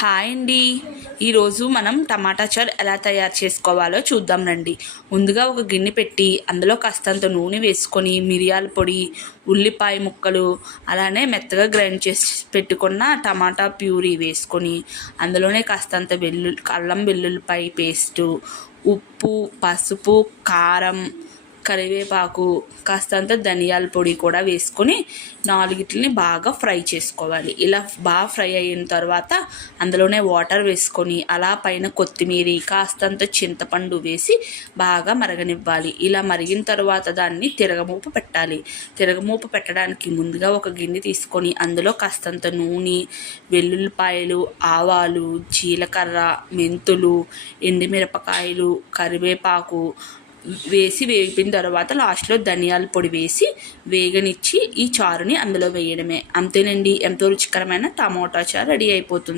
Hi అండి. ఈరోజు మనం టమాటా చారు ఎలా తయారు చేసుకోవాలో చూద్దాం రండి. ముందుగా ఒక గిన్నె పెట్టి అందులో కాస్తంత నూనె వేసుకొని మిరియాల పొడి, ఉల్లిపాయ ముక్కలు, అలానే మెత్తగా గ్రైండ్ చేసి పెట్టుకున్న టమాటా ప్యూరీ వేసుకొని అందులోనే కాస్తంత అల్లం వెల్లుల్లిపాయ పేస్టు, ఉప్పు, పసుపు, కారం, కరివేపాకు, కాస్తంత ధనియాల పొడి కూడా వేసుకొని నాలుగిటిని బాగా ఫ్రై చేసుకోవాలి. ఇలా బాగా ఫ్రై అయిన తర్వాత అందులోనే వాటర్ వేసుకొని అలా పైన కొత్తిమీర, కాస్తంత చింతపండు వేసి బాగా మరగనివ్వాలి. ఇలా మరిగిన తర్వాత దాన్ని తిరగమూపు పెట్టాలి. తిరగమూపు పెట్టడానికి ముందుగా ఒక గిన్నె తీసుకొని అందులో కాస్తంత నూనె, వెల్లుల్లిపాయలు, ఆవాలు, జీలకర్ర, మెంతులు, ఎండుమిరపకాయలు, కరివేపాకు వేసి వేగిన తర్వాత లాస్ట్లో ధనియాల పొడి వేసి వేగనిచ్చి ఈ చారుని అందులో వేయడమే. అంతేనండి, ఎంతో రుచికరమైన టమోటా చారు రెడీ అయిపోతుంది.